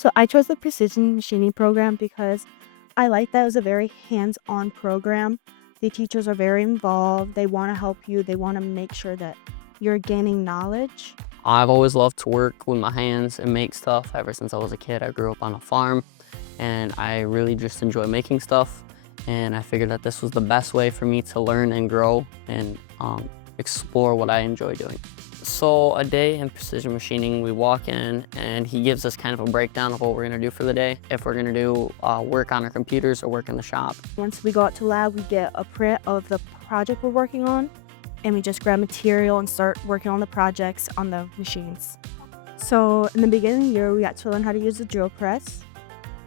So I chose the precision machining program because I like that it was a very hands-on program. The teachers are very involved. They want to help you. They want to make sure that you're gaining knowledge. I've always loved to work with my hands and make stuff. Ever since I was a kid, I grew up on a farm and I really just enjoy making stuff. And I figured that this was the best way for me to learn and grow and explore what I enjoy doing. So a day in precision machining, we walk in and he gives us kind of a breakdown of what we're gonna do for the day. If we're gonna do work on our computers or work in the shop. Once we go out to lab, we get a print of the project we're working on, and we just grab material and start working on the projects on the machines. So in the beginning of the year, we got to learn how to use the drill press.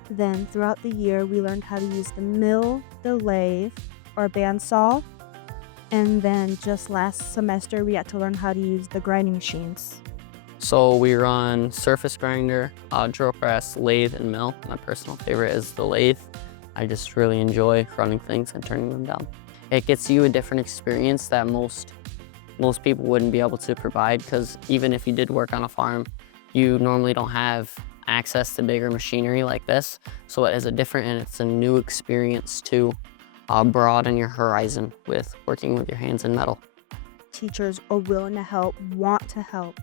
Then throughout the year, we learned how to use the mill, the lathe, or bandsaw. And then just last semester, we got to learn how to use the grinding machines. So we run surface grinder, drill press, lathe, and mill. My personal favorite is the lathe. I just really enjoy running things and turning them down. It gets you a different experience that most people wouldn't be able to provide, because even if you did work on a farm, you normally don't have access to bigger machinery like this. So it is a different and it's a new experience to broaden your horizon with working with your hands in metal. Teachers are willing to help, want to help.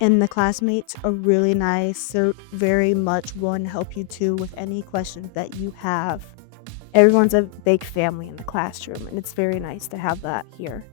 And the classmates are really nice. They're very much willing to help you too with any questions that you have. Everyone's a big family in the classroom, and it's very nice to have that here.